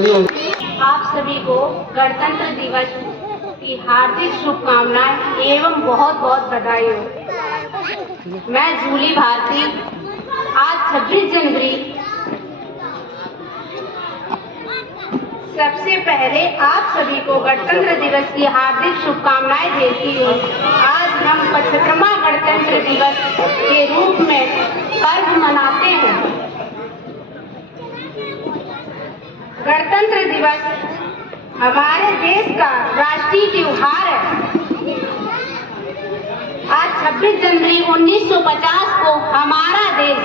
आप सभी को गणतंत्र दिवस की हार्दिक शुभकामनाएं एवं बहुत बहुत बधाई हो। मैं जूली भारती आज 26 जनवरी सबसे पहले आप सभी को गणतंत्र दिवस की हार्दिक शुभकामनाएं देती हूँ। आज हम 75वां गणतंत्र दिवस के रूप में पर्व मनाते हैं। गणतंत्र दिवस हमारे देश का राष्ट्रीय त्योहार है। आज 26 जनवरी 1950 को हमारा देश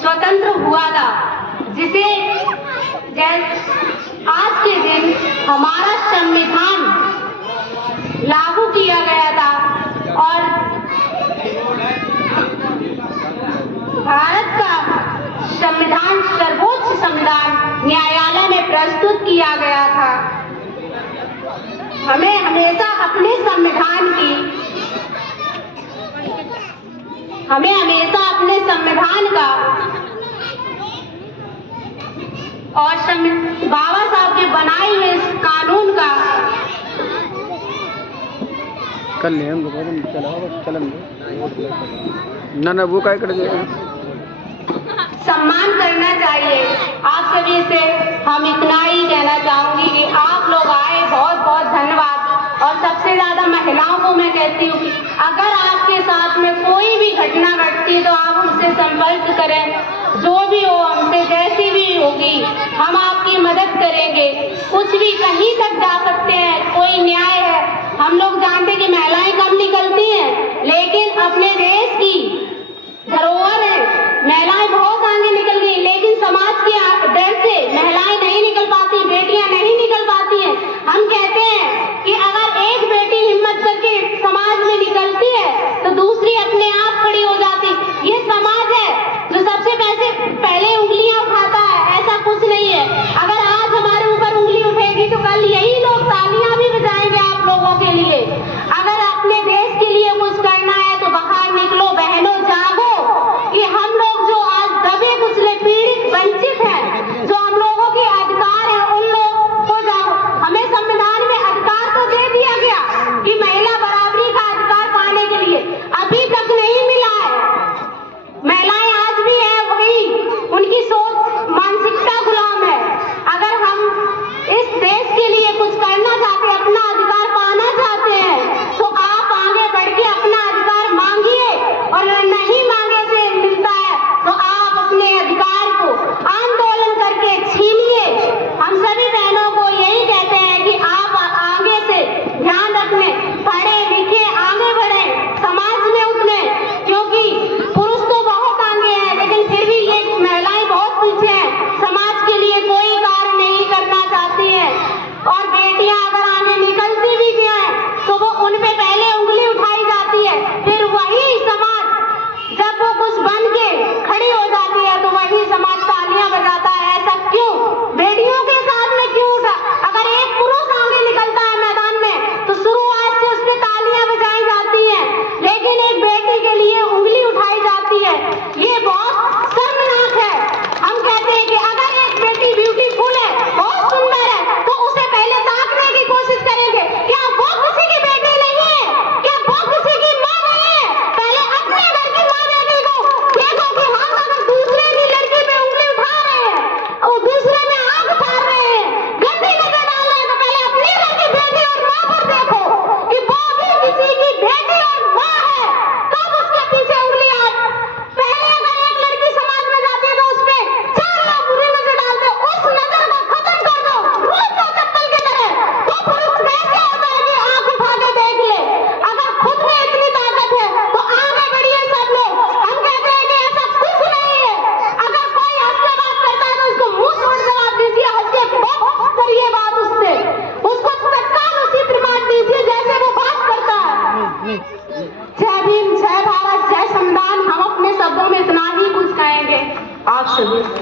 स्वतंत्र हुआ था, जिसे आज के दिन हमारा संविधान लागू किया गया था और भारत का संविधान सर्वोच्च संविधान न्यायालय में प्रस्तुत किया गया था। हमें हमेशा अपने संविधान का और बाबा साहब के बनाए हुए इस कानून का कर ले हम चलन ना वो काय कर सम्मान करना चाहिए। आप सभी से हम इतना ही कहना चाहूंगी कि आप लोग आए, बहुत बहुत धन्यवाद। और सबसे ज्यादा महिलाओं को मैं कहती हूँ कि अगर आपके साथ में कोई भी घटना घटती है तो आप हमसे संपर्क करें, जो भी हो, हमसे जैसी भी होगी हम आपकी मदद करेंगे। कुछ भी कहीं तक जा सकते हैं, कोई न्याय है। हम लोग जानते कि महिलाएं कम निकलती हैं, लेकिन अपने देश की धरोहर है, महिलाएं बहुत आगे निकल गई, लेकिन समाज के डर से महिलाएं नहीं निकल पाती, बेटियां नहीं निकल पाती हैं। हम कहते हैं कि अगर एक बेटी हिम्मत करके समाज में निकलती है तो दूसरी अपने आप खड़ी हो जाती। ये समाज है जो सबसे पहले उंगलियां उठाता है, ऐसा कुछ नहीं है। अगर आज हमारे ऊपर उंगली उठेगी तो कल यही लोग तालियां भी बजाएंगे आप लोगों के लिए। अगर अपने देश के लिए कुछ करना है तो बाहर निकलो बहनों, जागो कि हम लोग जो आज दबे कुचले पीड़ित वंचित हैं, जो हम लोगों के अधिकार है, उन लोगों को जागो। हमें संविधान में अधिकार तो दे दिया गया कि महिला बराबरी का अधिकार पाने के लिए, अभी तक नहीं मिला है। महिलाएं आज भी है वही, उनकी सोच मानसिकता गुलाम है। अगर हम इस देश के लिए कुछ करना चाहते हैं, अपना अधिकार पाना चाहते हैं, तो आप आगे बढ़ के अपना अधिकार मांगिए, और नहीं मांगे से मिलता है तो आप अपने अधिकार को आंदोलन करके छीनिए। हम सभी बहनों को यही कहते हैं कि आप आगे से ध्यान रखने, पढ़े लिखे, आगे बढ़े, समाज में उतरे, क्योंकि पुरुष तो बहुत आगे हैं लेकिन फिर भी ये महिलाएं बहुत पीछे हैं, समाज के लिए कोई कार्य नहीं करना चाहती है। और बेटियां अगर आगे निकलती भी हैं तो वो उन पे पहले उंगली उठाई जाती है, फिर वही समाज जब वो कुछ बन के खड़ी हो जाती है तो वही समाज तालियां बजाता है। ऐसा क्यों? बेटियों के साथ में क्यों उठा? अगर एक पुरुष आगे निकलता है मैदान में तो शुरुआत से उस पर तालियां बजाई जाती हैं, लेकिन एक बेटी के लिए उंगली उठाई जाती है। ये बहुत शर्मनाक है। हम कहते हैं कि अगर एक बेटी ब्यूटीफुल है, बहुत सुंदर है, तो उसे पहले ताकने की कोशिश करेंगे। क्या वो किसी की बेटी नहीं है? क्या वो किसी की माँ नहीं है? पहले अपने घर की माँ बेटी को देखो कि हम अगर दूसरे की लड़की पे उंगली उठा रहे हैं और दूसरे में आंख उठा रहे हैं, गंदी नजर डाल रहे हैं, तो पहले अपने घर की बेटी और माँ पर देखो कि वो भी किसी की बेटी और माँ है, तब उसके पीछे उंगली पहले अगर एक लड़की समाज में जाती है तो उस पे 4 लोग बुरी नजर डालते हैं, उस नजर को खत्म कर दो, रोज दो चप्पल की तरह। तो पुरुष कैसे होता है कि आंख उठा के देख ले? अगर खुद में इतनी ताकत है तो आगे बढ़िए सब लोग। हम कहते हैं कि ऐसा कुछ नहीं है। अगर कोई हंस के बात करता है तो उसको मुंह तोड़ जवाब दीजिए, हंस के बहुत करिए बात उससे, उसको तत्काल उसी प्रमाण दीजिए जैसे वो बात करता है। जय भीम, जय भारत, जय संविधान। हम अपने शब्दों में इतना ही कुछ कहेंगे आप सभी से।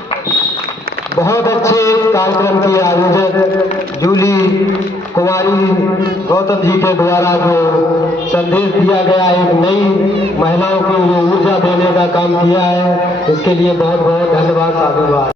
बहुत अच्छे कार्यक्रम के आयोजक जूली कुमारी गौतम जी के द्वारा जो संदेश दिया गया, एक नई महिलाओं को ऊर्जा देने का काम किया है, इसके लिए बहुत बहुत धन्यवाद, साधुवाद।